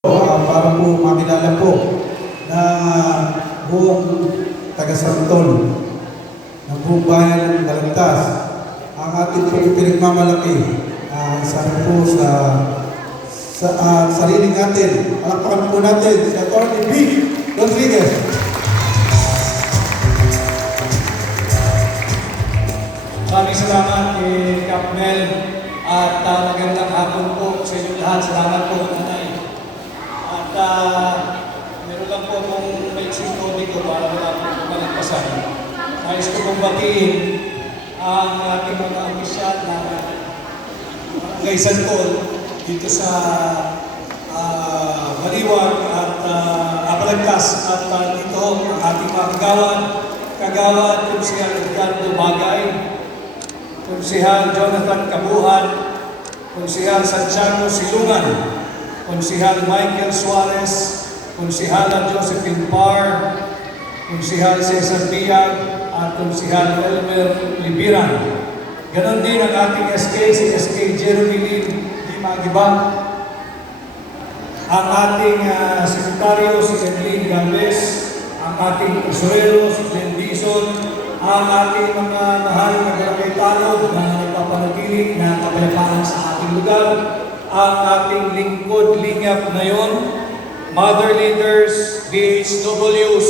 Para po makilala po na buong taga-Santol, na buong bayan ng Balagtas, ang ating pinagmamalaki, isa rin po sa sariling natin. Palakpakan po natin si Atty. B. Rodriguez. Maraming salamat kay Cap Mel at magandang hapon po sa inyo lahat. Salamat po, Nanay. At meron lang po akong maiksing kodi ko para wala po malagpasan. Nais ko pong batiin ang ating mga opisyal na Barangay Santol dito sa Baliwag at Balagtas at dito ang ating mga kagawad, Konsehal Edgardo Bagay, Konsehal Jonathan Kabuhan, Konsehal Santiago Silungan, Konsehal Michael Suarez, Konsehala Josephine Parr, Konsehal Cesar Biag, at Konsehal Elmer Libiran. Ganon din ang ating SK, si SK Jeremy Lin Di Magibang, ang ating sekretaryo si Edlin Galvez, ang ating usurero si Glenn Dizon, ang ating mga mahal na barangay tanod na nagpapanatili na kapayapaan sa ating lugar, ang ating lingkod lingap ngayon, mother leaders, DHWs,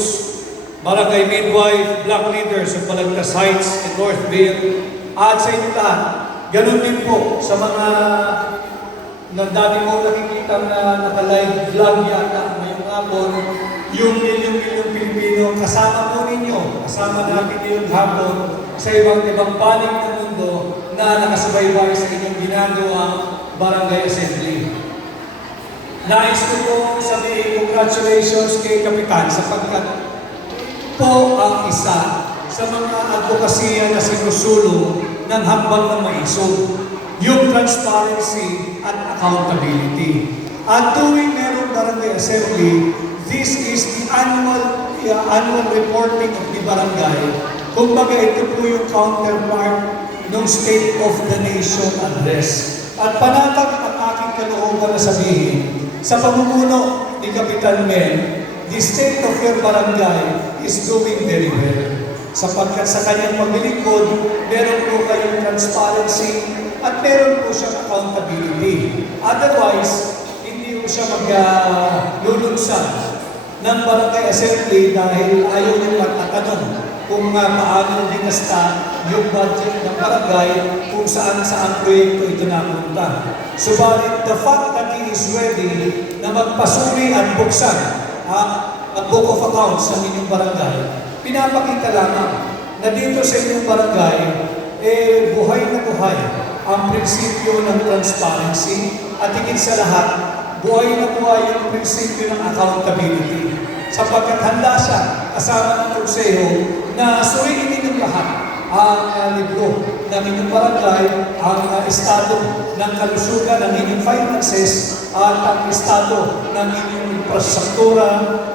barangay midwife, black leaders of Balagtas Heights and Northville, at sa inyo lahat. Ganun din po sa mga dati mo nakikita na naka-live vlog yata ngayong hapon, yung milyong Pilipino, kasama po ninyo, kasama natin ngayong hapon sa ibang panig ng mundo na nakasubaybay sa inyong ginagawang Barangay Assembly. Nais ko po sabihin congratulations kay Kapitan sapagkat po ang isa sa mga advokasya na sinusulong ng hambang ng maisog, yung transparency at accountability. At tuwing merong Barangay Assembly, this is the annual reporting of the barangay. Kumbaga ito po yung counterpart ng State of the Nation address. At panatag ang aking kalooban na sabihin, sa pamumuno ni Kapitan Mel, the state of your barangay is doing very well. Sapagkat sa kanyang paglilingkod, meron po kayong transparency at meron po siyang accountability. Otherwise, hindi po siya maglulunsad ng Barangay Assembly dahil ayaw niya magtatanong kung paano dinasta yung budget ng barangay kung saan proyekto ito napunta. Subalit, the fact that he is ready na magpasuri at buksan ang book of accounts sa inyong barangay, pinapakita lamang na dito sa inyong barangay, buhay na buhay ang prinsipyo ng transparency at higit sa lahat, buhay na buhay ang prinsipyo ng accountability. Sapagkat handa siya kasama ng konseho na suriin ninyong lahat ang libro ng inyong barangay, ang estado ng kalusugan ng inyong finances at ang estado ng inyong infrastruktura,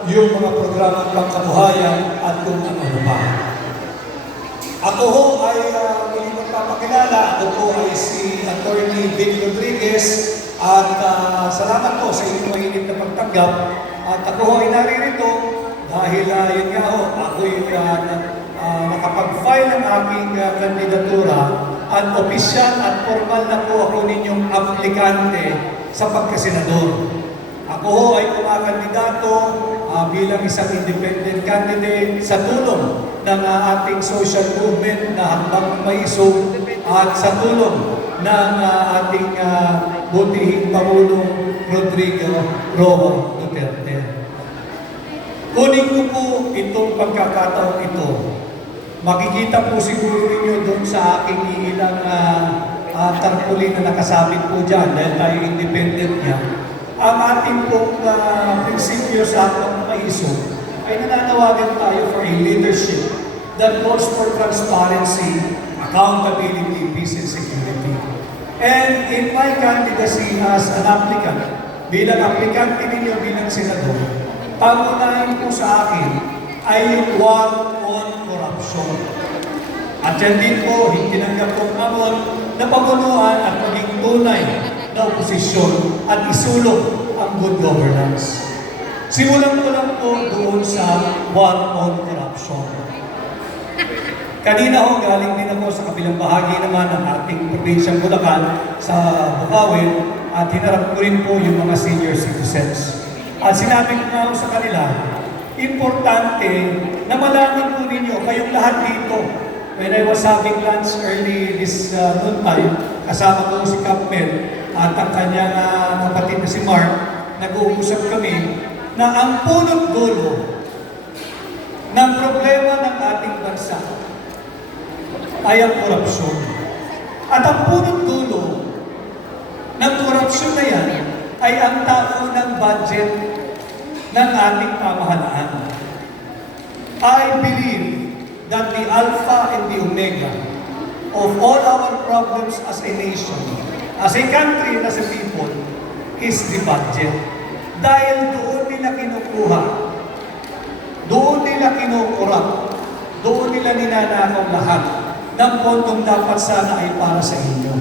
yung mga programang pangkabuhayan at kung ano pa. Ako ho ay hindi magpapakilala. Ako po ay si Atty. Vic Rodriguez at salamat po sa inyong mainit na pagtanggap. At ako ho ay naririto dahil yun nga ho, ako'y nakapag-file ng aking kandidatura at opisyal at formal na po ako ninyong aplikante sa pagkasenador. Ako ho ay kumakandidato bilang isang independent candidate sa tulong ng ating social movement na hambang maisog at sa tulong ng ating butihing Pangulong Rodrigo Roa Duterte. Kunin ko po itong pagkakataon ito. Makikita po siguro ninyo doon sa aking ilang tarpaulin na nakasabit po dyan dahil tayo independent niya. Ang ating pong prinsipyo sa atong maisog ay nananawagan tayo for a leadership that calls for transparency, accountability, peace and security. And in my candidacy as an applicant, bilang aplikante ninyo bilang senador, pangunahin po sa akin ay yung war on corruption. At yan din po, tinanggap kong amon na pamunuan at maging tunay na oposisyon at isulong ang good governance. Simulan ko lang po doon sa war on corruption. Kanina ho, galing din ako sa kabilang bahagi naman ng ating probinsyang Bulacan sa Bukawi at hinarap ko rin po yung mga senior citizens. At sinabi ko nga sa kanila, importante na malaman po ninyo, kayong lahat dito. When I was having lunch early this noon time, kasama ko si Capmen at ang kanyang kapatid na si Mark, nag-uusap kami na ang punot dulo ng problema ng ating bansa ay ang korupsyon. At ang punot dulo ng korupsyon na yan ay ang taunang budget ng ating pamahalaan. I believe that the alpha and the omega of all our problems as a nation, as a country, and as a people, is the budget. Dahil doon nila kinukuha, doon nila kinukurap, doon nila ninanakaw lahat ng pondong dapat sana ay para sa inyo.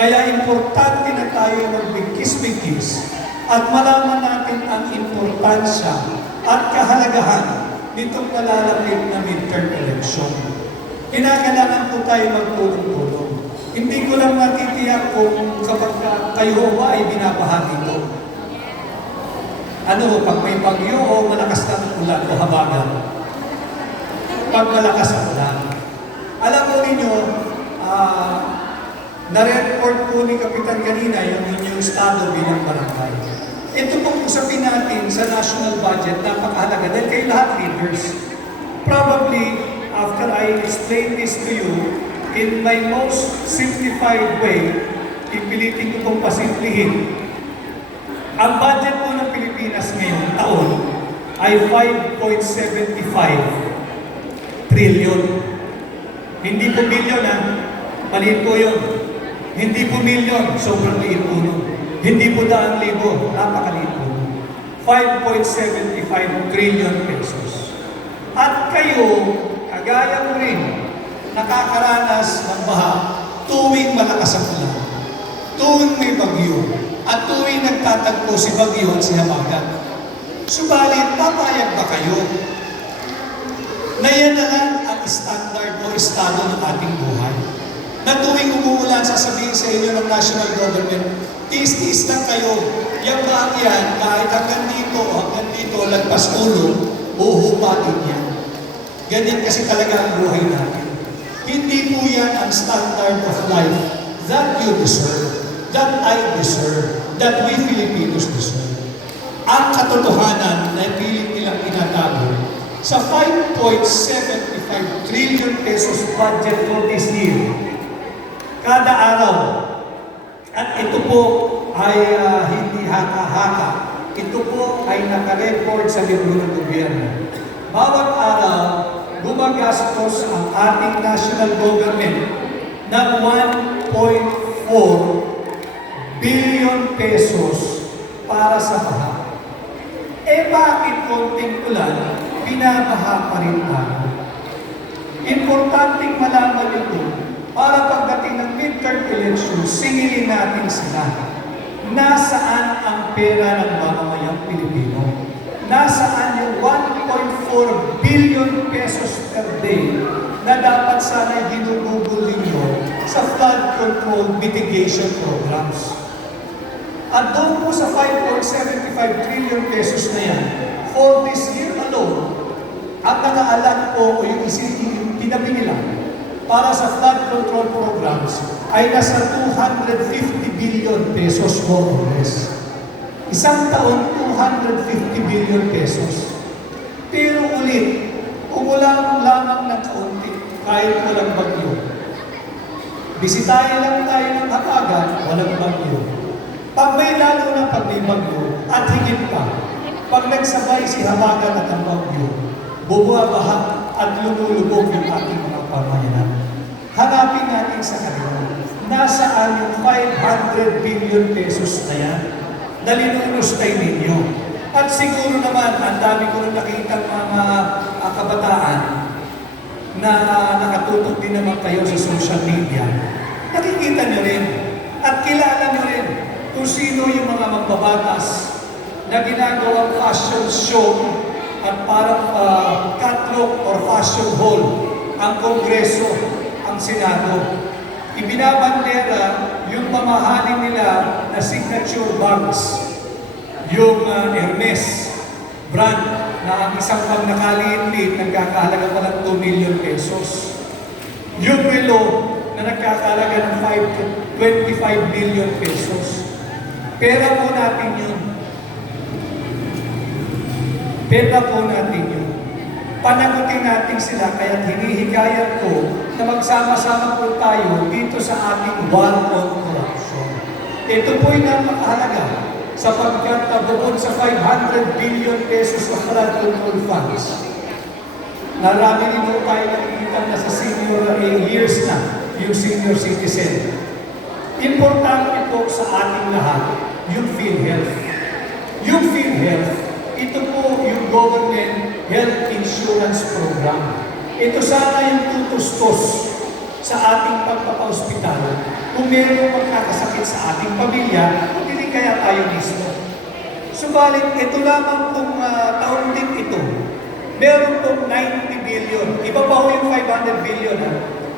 Kaya importante na tayo magbigkis-bigkis at malaman natin ang importansya at kahalagahan nitong nalalapit na midterm election. Kinakailangan po tayo magtulong-tulong. Hindi ko lang matitiyak kung kapag kayo ba ay binabaha dito. Ano, pag may bagyo o malakas na ulan o habagan? Pag malakas ang ulan. Alam mo ninyo, na-report po ni Kapitan kanina yung inyong estado bilang barangay. Ito pong usapin natin sa national budget, napakahalaga dahil kayo lahat leaders. Probably, after I explain this to you, in my most simplified way, ipilitin ko pong pasimplihin. Ang budget po ng Pilipinas ngayong taon ay 5.75 trillion. Hindi po billion ha, maliit po yun. Hindi po milyon, sobrang liit po nun. Hindi po daang libo, napakaliit po. 5.75 trillion pesos. At kayo, kagaya mo rin, nakakaranas ng baha tuwing malakas ang ulan, tuwing may bagyo, at tuwing nagtatagpo si bagyo at si habagat. Subalit, papayag ba kayo na yan na lang ang standard o estado ng ating buhay? Na tuwing umuulan, sasabihin sa inyo ng national government, tiis-tiis lang kayo. Yung bahat yan, kahit hanggang dito, lagpas ulo, uhupatin yan. Ganyan kasi talaga ang buhay natin. Hindi po yan ang standard of life that you deserve, that I deserve, that we Filipinos deserve. Ang katotohanan na pilit nilang tinatago sa 5.75 trillion pesos budget for this year, kada araw, at ito po ay hindi haka-haka, ito po ay nakarecord sa libro ng gobyerno. Bawat araw, gumagastos ang ating national government ng 1.4 billion pesos para sa baha. Eh bakit konting ulan, binabaha pa rin tayo? Importanteng malaman ito para pagdating ng midterm election, singilin natin sila. Nasaan ang pera ng mamamayang Pilipino? Nasaan yung 1.4 billion pesos per day na dapat sana ginugugol ninyo sa flood control mitigation programs? At doon po sa 5.75 trillion pesos na yan, for this year alone, ang nakaalat po o yung tinabi nila para sa flood control programs ay nasa 250 billion pesos more or less. Isang taon, 250 billion pesos. Pero ulit, umulang lamang ng kaunti kahit walang bagyo. Bisitahin lang tayo ng habagat, walang bagyo. Pag may lalo na pag may bagyo, at higit pa, pag nagsabay si habagat at ang bagyo, bubuabaha at lumulubog yung ating mga pamayanan. Hanapin natin sa kanila, nasaan yung 500 billion pesos na yan na linunustay ninyo. At siguro naman, ang dami ko rin nakitang mga kabataan na nakatutok din naman kayo sa social media. Nakikita nyo rin at kilala nyo rin kung sino yung mga magbabatas na ginagawang fashion show at parang catwalk or fashion hall ang Kongreso, ang Senado. Ibinabandera yung mamahalin nila na signature bags, yung Hermes brand na ang isang pang nakaliit nagkakahalaga pa ng 2 million pesos. Yung relo na nagkakahalaga ng 5 to 25 million pesos. Pera po natin yun. Pera po natin yun. Panagutin natin sila, kaya hinihikayat ko na magsama-sama po tayo dito sa ating war on corruption. Ito po'y napakahalaga sapagkat bukod sa 500 billion pesos na flood control funds, narami rin po tayo nakikita na sa senior years na, yung senior citizen. Importante po sa ating lahat, yung PhilHealth. Yung PhilHealth, ito po yung government health insurance program. Ito sana yung tutustos sa ating pagpapa-hospital. Kung meron magkakasakit sa ating pamilya, hindi kaya tayo mismo. Subalit, ito lamang pong taon din ito. Meron pong 90 billion. Iba pa ho yung 500 billion.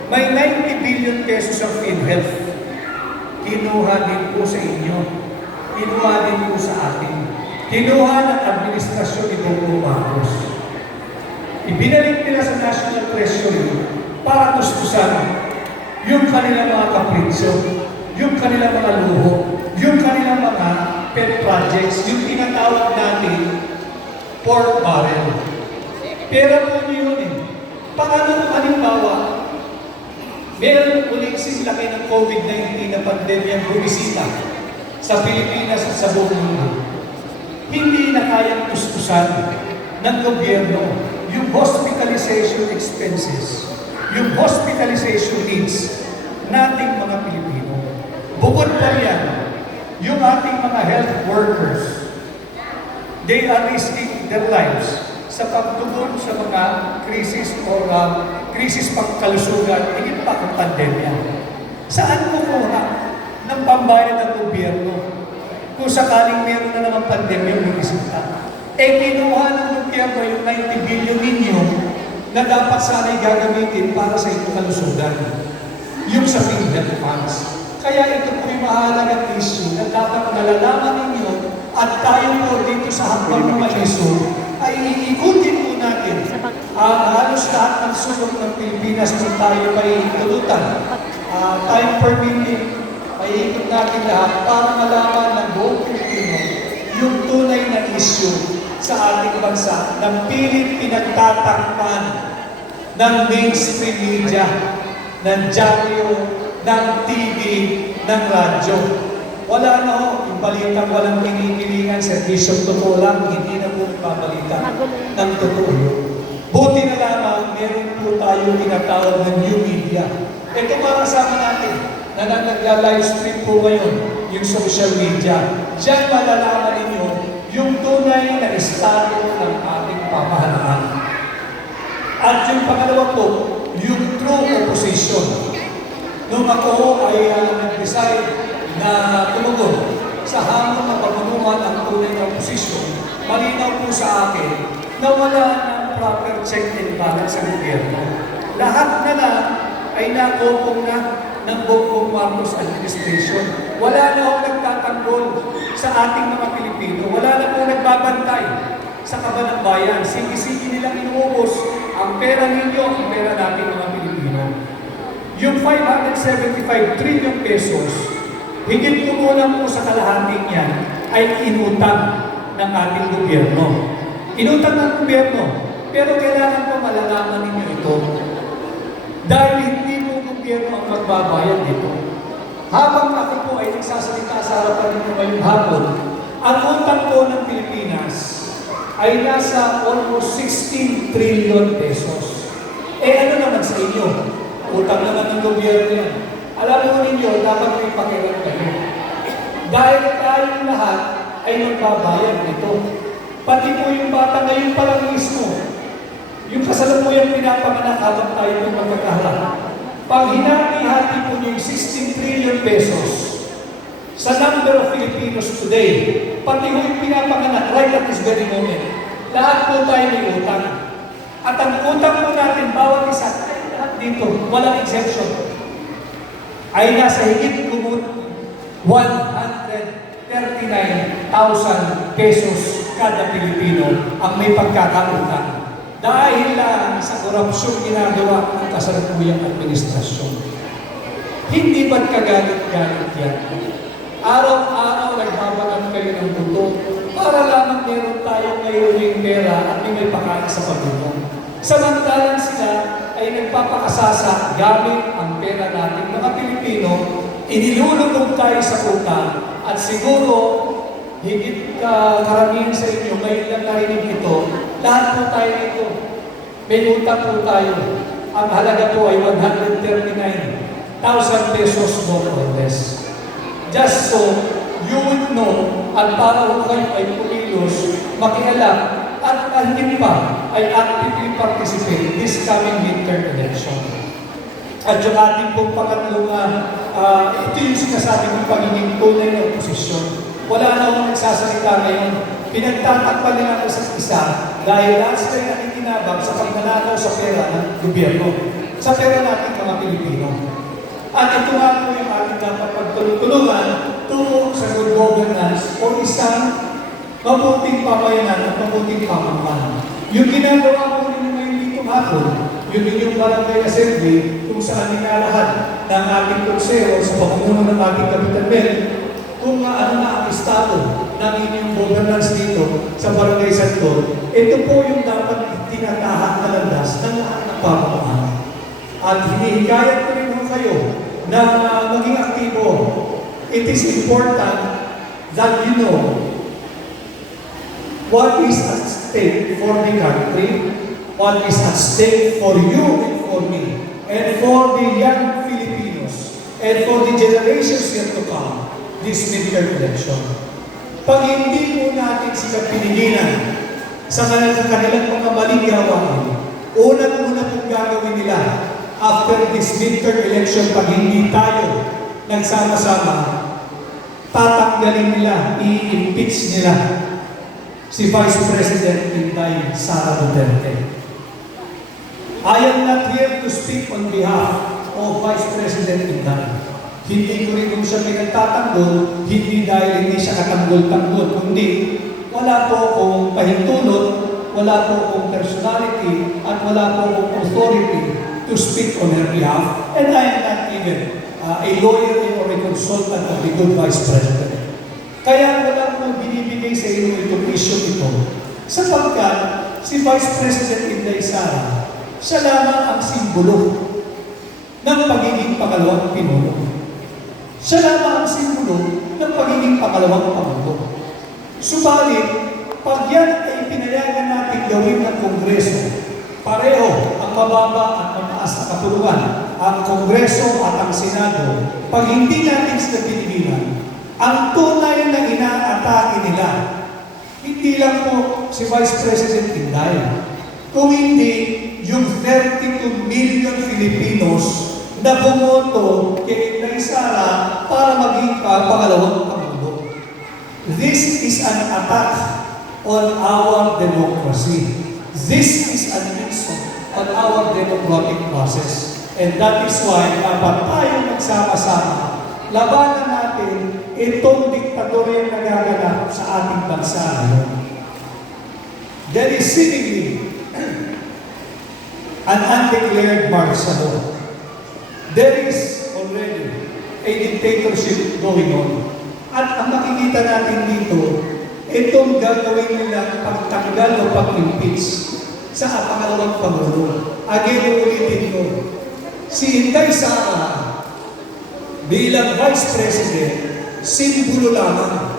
May 90 billion pesos ang PhilHealth. Kinuha din po sa inyo. Kinuha din po sa atin. Kinuha ng administrasyon ni Bongbong Marcos. Ibinalik nila sa National Treasury para tustusan yung kanilang mga kapritsyo, yung kanilang mga luho, yung kanilang mga pet projects, yung tinatawag natin pork barrel. Pera po niyo yun eh. Paano kung halimbawa, meron ulit laki ng COVID-19 na pandemyang bumisita sa Pilipinas at sa buong mundo. Hindi na kayang tustusan ng gobyerno yung hospitalization expenses, yung hospitalization needs nating mga Pilipino. Bukod pa yan, yung ating mga health workers, they are risking their lives sa pagtugon sa mga krisis o krisis pangkalusugan, higit pa kung pandemya. Saan kukuha ng pambayad ng gobyerno kung sakaling meron na naman pandemya umisita? Kinuha ng gobyerno yung 90 billion ninyo na dapat sana'y gagamitin para sa inyong kalusugan. Yung sa PhilHealth funds. Kaya ito po yung mahalagang issue na dapat nalalaman ninyo at tayo po dito sa hakbang ng maiso ay iikutin po natin halos lahat ng sulok ng Pilipinas kung tayo may tulutan. Time permitting, ay ikot natin lahat para malaman ng buong Pilipino yung tunay na issue sa ating bansa na pilit pinagtatakpan ng mainstream media, ng dyaryo, ng TV, ng radyo. Wala na ho, yung balitang walang pinipilingan, serbisyong totoo lang, hindi na po ipabalita ng totoo yun. Buti na lamang, meron po tayo tinatawag ng new media. Ito makasama natin na nag-live stream po ngayon, yung social media. Diyan malalaman ninyo yung tunay na estado ng ating pamahalaan. At yung pangalawa po, yung true opposition. Nung ako ay nag-decide na tumugon sa hamon na pagmumuhan ang tunay na opposition, malinaw po sa akin na wala ng proper check and balance sa gobyerno. Lahat na lang ay nakopong na ng Bongbong Marcos administration. Wala na akong nagtatanggol sa ating mga Pilipino. Wala na po nagbabantay sa kaban ng bayan. Sige-sige nilang inuubos ang pera ninyo, ang pera natin mga Pilipino. Yung 575 trillion pesos, higit kumulang po sa kalahating yan, ay inutang ng ating gobyerno. Inutang ng gobyerno, pero kailangan po malalaman ninyo ito. Dahil hindi po gobyerno ang magbabayad dito. Habang ako po ay nagsasalita sa harapan ninyo ngayong hapon, ang utang po ng Pilipinas ay nasa almost 16 trillion pesos. Ano naman sa inyo? Utang naman ng gobyerno yan. Alam mo ninyo, dapat may pakiram kayo. Dahil tayong lahat ay magbabayad nito. Pati po yung bata ngayon pa lang mismo, yung kasalukuyang pinapanganak habang tayo ng magkakaharap. Pag hinati-hati po yung 16 trillion pesos sa number of Filipinos today, pati yung pinapanganak right at this very moment. Lahat po tayo may utang. At ang utang po natin, bawat isa, ay lahat dito, walang exception, ay nasa higit kumut 139,000 pesos kada Pilipino ang may pagkakautang. Dahil lang sa korupsyon ginagawa ng kasalukuyang administrasyon. Hindi ba't kagalit-galit yan? Araw-araw nagbabagan kayo ng buto para lamang meron tayo ngayon yung pera at may pakain sa pagbuto. Samantalang sila ay nagpapakasasa gamit ang pera natin mga Pilipino, inilulubog tayo sa utang at siguro higit karamihan sa inyo ngayon lang narinig ito, lahat po tayo nito. May utang po tayo. Ang halaga po ay 139,000 pesos more or less. Just so you would know at para kung kayo ay pumilos, makialam at hindi pa ay actively participate this coming midterm election. At yung ating pong pangatlong, ito yung sinasabi ng pagiging tunay na oposisyon. Wala na akong nagsasalita ngayon. Pinagtatakpan nila ang isa't isa dahil lahat sila ay nakikinabang sa pagnanakaw sa pera ng gobyerno, sa pera natin mga Pilipino. At ito nga po yung ating dapat pagtulungan tungo sa good governance o isang mabuting pamayanan at mabuting pamamahan. Yung ginagawa po rin ngayon dito hapon, yun yung barangay assembly kung saan ninalahat ng ating konseho sa pamumuno ng ating Kapitan Mel kung ano na ang estado ng inyong governance dito sa Barangay Santo. Ito po yung dapat tinatahan na landas ng ating pamamahan. At hinihikayat ko rin mo kayo na maging aktibo. It is important that you know what is at stake for the country, what is at stake for you and for me, and for the young Filipinos, and for the generations yet to come, this midterm election. Pag hindi po natin sila pinigilan sa kanilang mga maling gawain, unang-una pong gagawin nila after this midterm election, pag hindi tayo nagsama-sama, tatanggalin nila, i-impeach nila si Vice President Inday Sara Duterte. I am not here to speak on behalf of Vice President Inday. Hindi ko rin kung siya pinagtatanggol, hindi dahil hindi siya katanggol-tanggol, kundi wala po akong pahintulot, wala po akong personality, at wala po akong authority to speak on her behalf, and I am not even a lawyer or a consultant of the good Vice President. Kaya wala pong binibigay sa inyo itong issue ito, sapagkat si Vice President Inday Sara, siya lamang ang simbolo ng pagiging pangalawang pinuno. Siya lamang ang simbolo ng pagiging pangalawang pangulo. Subalit, pag yan ay pinayagan natin gawin ng Kongreso, pareho ang mababa at mataas na katulungan, ang Kongreso at ang Senado, pag hindi natin sila pinigilan, ang tunay na inaatake nila, hindi lang po si Vice President Inday, kung hindi yung 32 million Filipinos na bumoto kay Inday Sara para maging pangalawang pangulo. This is an attack on our democracy. This is an insult on our democratic process. And that is why dapat tayo magsama-sama, labanan natin itong diktadoryang nagaganap sa ating bansa ngayon. There is seemingly an undeclared martial law. There is already a dictatorship going on. At ang makikita natin dito, itong gagawin nilang pagtanggal o pag-impeach sa pangalawang pangulo. Again, ulitin ko, si Inday Sara bilang Vice President, simbolo lamang.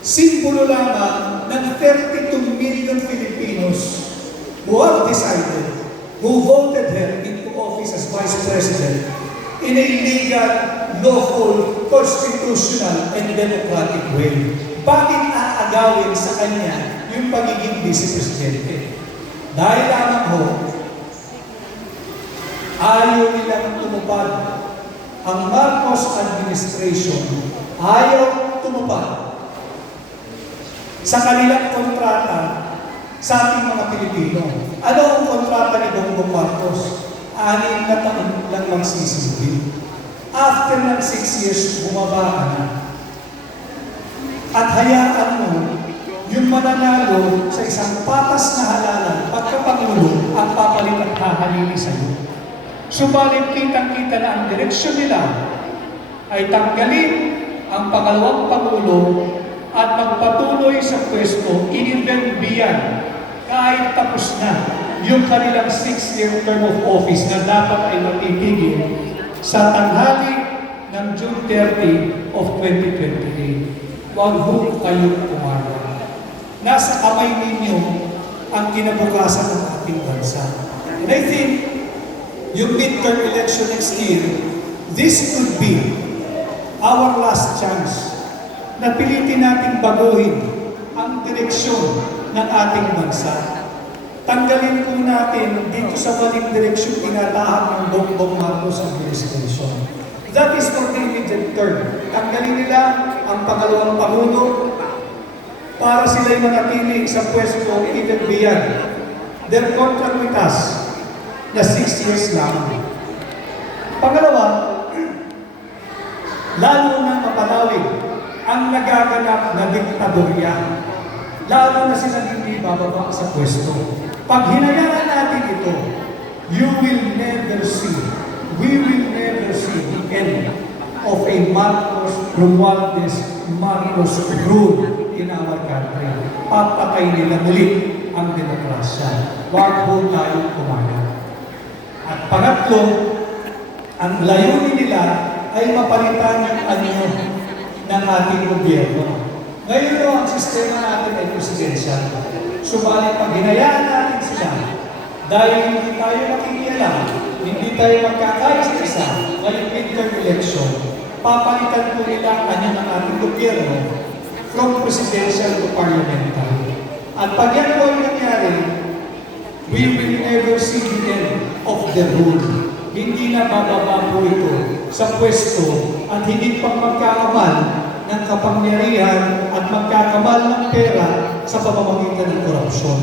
Simbolo lamang ng 32 million Filipinos who have decided, who voted her into office as Vice President in a legal, lawful, constitutional, and democratic way. Bakit aagawin sa kanya yung pagiging Vice Presidente? Dahil lamang ho, ayaw nilang tumupad. Ang Marcos administration ayaw tumupad sa kanilang kontrata sa ating mga Pilipino. Ano ang kontrata ni Bongbong Marcos? 6 na taon lang magsisilbi. After ng 6 years, bumaba ka na. At hayaan mo, yung mananalo sa isang patas na halalan, pagkapangulo, ang papalit at hahalili sa iyo. Subalit kitang-kita na ang direksyon nila ay tanggalin ang pangalawang pangulo at magpatuloy sa pwesto, in-event beyond, kahit tapos na yung kanilang 6-year term of office na dapat ay matitigil sa tanghali ng June 30 of 2028. Huwag ho kayong kumawa. Nasa kamay ninyo ang kinabukasan ng ating bansa. And I think, yung midterm election next year, this could be our last chance na pilitin nating baguhin ang direksyon ng ating bansa. Tanggalin po natin dito sa maling direksyon tinatahak ng Bongbong Marcos administration. That is for the immediate term. Tanggalin nila ang pangalawang pangulo para sila'y manatili sa pwesto even beyond their contract with us na 6 years lang. Pangalawa, lalo na mapalawig ang nagaganap na diktadorya. Lalo na sila hindi bababa sa pwesto. Pag hinayaan natin ito, you will never see, we will never see the end of a Marcos Romualdez Marcos rule in our country. Papatay nila muli ang demokrasya. Huwag po tayong kumagat. At pangatlo, ang layunin nila ay mapalitan yung anyo ng ating gobyerno. Ngayon no, ang sistema natin ay presidensyal. Subalit pag hinayaan natin sila, dahil hindi tayo makikialam, hindi tayo magkakaisa-isa ngayong midterm election, papalitan po nila ang anyo ng ating gobyerno from presidential to parliamentary. At pag yan po ay nangyari, we will never see the end of the rule. Hindi na bababa po ito sa pwesto at hindi pang magkakamal ng kapangyarihan at magkakamal ng pera sa pamamagitan ng korupsyon.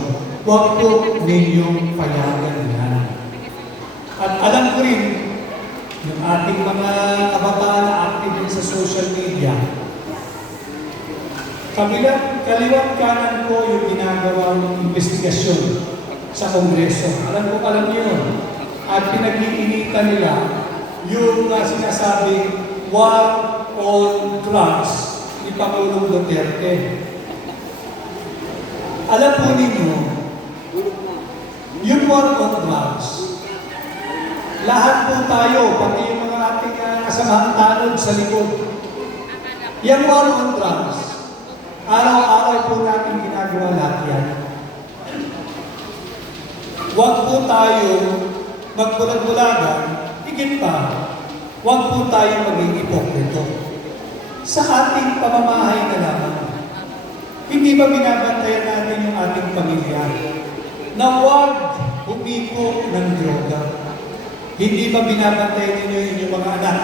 Huwag po ninyong payagan yan. At alam ko rin, yung ating mga kabataan na active sa social media, kaliwat kanan ko yung ginagawa ng investigasyon sa Kongreso. Alam niyo yun. At pinag-iinitan nila yung sinasabing war on drugs ni Pangulong Duterte. Alam po ninyo, yung war on drugs, lahat po tayo, pati yung mga ating kasamahang tanod sa likod, yung war on drugs, araw-araw po natin ginagawa lahat yan. Huwag po tayo magbulag-bulagan, higit pa, huwag po tayo maging ipokrito. Sa ating pamamahay na lamang, hindi ba binabantayan natin yung ating pamilya na huwag humiko ng droga? Hindi ba binabantayan ninyo inyong mga anak?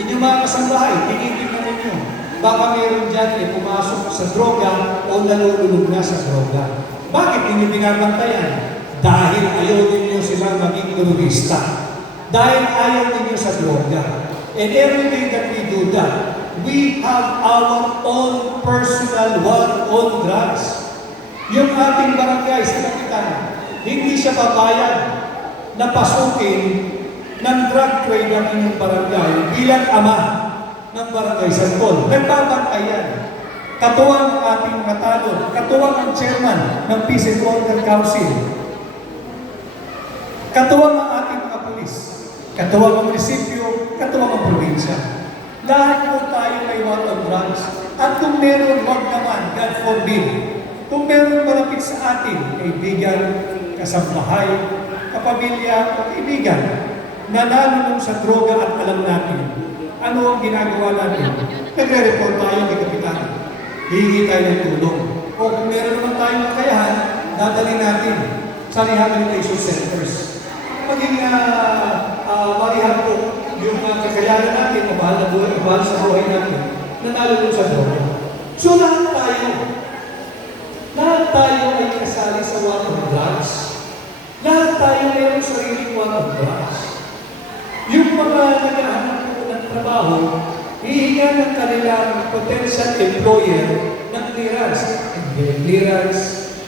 Inyong mga kasambahay, tinitignan ninyo. Baka meron dyan ay pumasok sa droga o nalululog na sa droga. Bakit hindi binabantayan? Dahil ayaw ninyo silang maging terorista. Dahil ayaw ninyo sa droga. And every day that we do that, we have our own personal war on drugs. Yung ating barangay sa kapitan, hindi siya papayag na pasukin ng drug trade ng inyong barangay bilang ama ng barangay Santol. Nagbabantay yan. Katuwang ang ating mga tanod, katuwang ang chairman ng Peace and Order Council, katuwang ang ating mga pulis, katuwang ang munisipyo, katuwang ang probinsya. Lahat po tayo may war on drugs. At kung meron, wag naman, God forbid, kung meron malapit sa atin, kaibigan, kasambahay, kapamilya, o kaibigan, na nalulong sa droga at alam natin, ano ang ginagawa natin? Nagre-report tayo kay Kapitan. Hihingi tayo ng tulong. O kung meron naman tayong kakayahan, dadali natin sa rehabilitation centers. Maging marihal po yung kakayanan natin, mabahal sa buhay natin, na nalulong sa droga. So lahat tayo, Lahat tayo ay kasali sa war on drugs. Lahat tayo mayroong sariling war on drugs. Yung mga naghahanap po ng trabaho, hihinga ng kanilang potential employer ng clearance. Engineering clearance,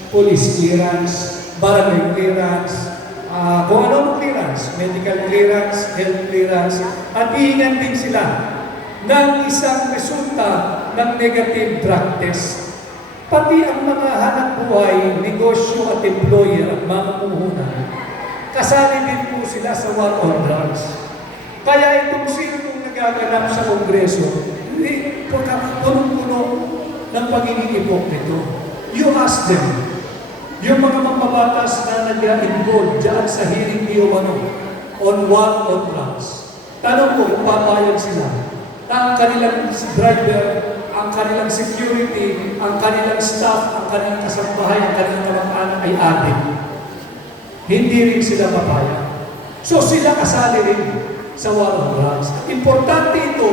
police clearance, barangay clearance, kung ano clearance, medical clearance, health clearance, at hihingan din sila ng isang resulta ng negative drug test. Pati ang mga hanap buhay, negosyo at employer at mga puhunan, kasali din po sila sa war on drugs. Kaya itong sinong nagaganap sa Kongreso, punong-puno ng pagiging ipokrito. You ask them, yung mga mambabatas na nag-involve dyan sa hearing ni on war on drugs. Tanong ko kung papayag sila na ang kanilang driver, ang kanilang security, ang kanilang staff, ang kanilang kasambahay, ang kanilang kamag-anak ay adik. Hindi rin sila papayag. So sila kasali rin sa war on drugs. Importante ito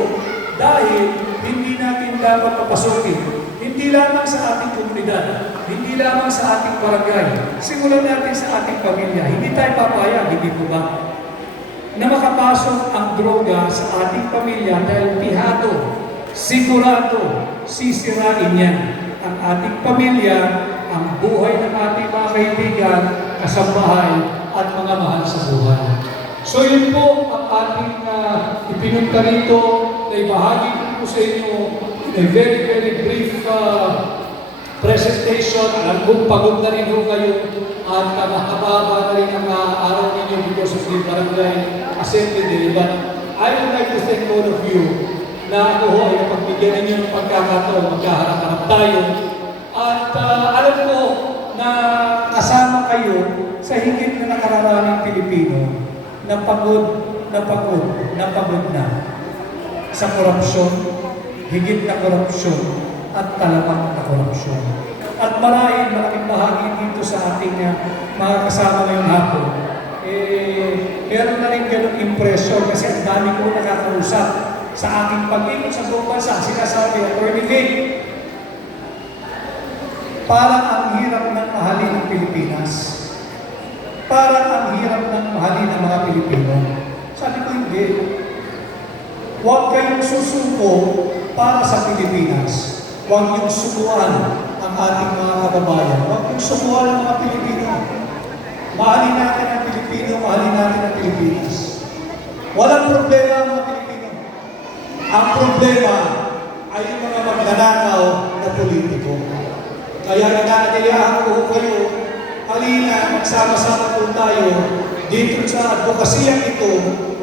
dahil hindi natin dapat papasukin. Hindi lamang sa ating komunidad, hindi lamang sa ating barangay, simulan natin sa ating pamilya. Hindi tayo papayag, hindi po ba? Na makapasok ang droga sa ating pamilya dahil pihado, sigurado, sisirain yan ang ating pamilya, ang buhay ng ating mga kaibigan, kasambahay, at mga mahal sa buhay. So yun po ang ating ipinunta rito na ibahagi ko sa inyo a very, very brief presentation. Alam kong pagod na rin ho kayo at makababa na rin ang araw ninyo because of the barangay assembly day. But I would like to thank all of you na ako ho ay napagbigyan ninyo ng pagkakataon, magkaharap-harap tayo. At alam ko na kasama kayo sa higit na nakararaming Pilipino na pagod na sa korupsyon, higit na korupsyon at talamak na korupsyon. At malaking bahagi dito sa ating mga kasama ngayong hapon, meron na rin ganong impresyon kasi ang dami ko nakakausap sa aking pag-ikot sa buong bansa. Sinasabi, Atty. Vic, parang ang hirap ng mahalin ng Pilipinas. Parang ang hirap ng mahalin ng mga Pilipino. Sabi ko, hindi. Huwag kayong susuko para sa Pilipinas. Huwag niyong sukuan ang ating mga kababayan. Huwag niyong sukuan ang mga Pilipino. Mahalin natin ang Pilipino, mahalin natin ang Pilipinas. Walang problema ang mga Pilipino. Ang problema ay yung mga magnanakaw na politiko. Kaya nagkakatiyahan ko kayo, halina, magsama-sama po tayo dito sa advokasiyang ito,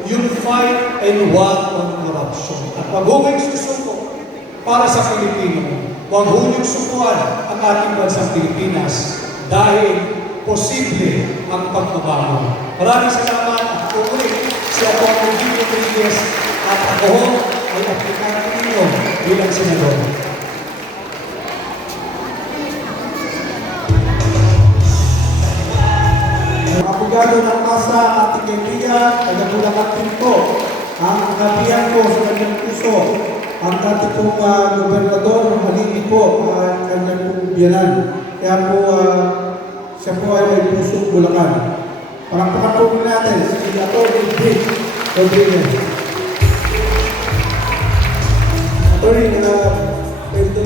yung fight and war on corruption. At wag ho kayong susuko para sa Pilipino. Wag ho niyong sukuan ang ating bansang Pilipinas dahil posible ang pagbabago. Maraming salamat. Ako ulit si Atty. Vic Rodriguez at ako ay aplikante ninyo bilang senador. Abogado ng masa ating kaibigan, taga-Bulacan din po. Ang kabihan ko sa kanyang puso, ang dati pong gobernador, halili po ang kanyang pong biyanan. Kaya po, siya po ay may pusong Bulacan. Palakpakan po natin si Atty. Vic Rodriguez. Atty.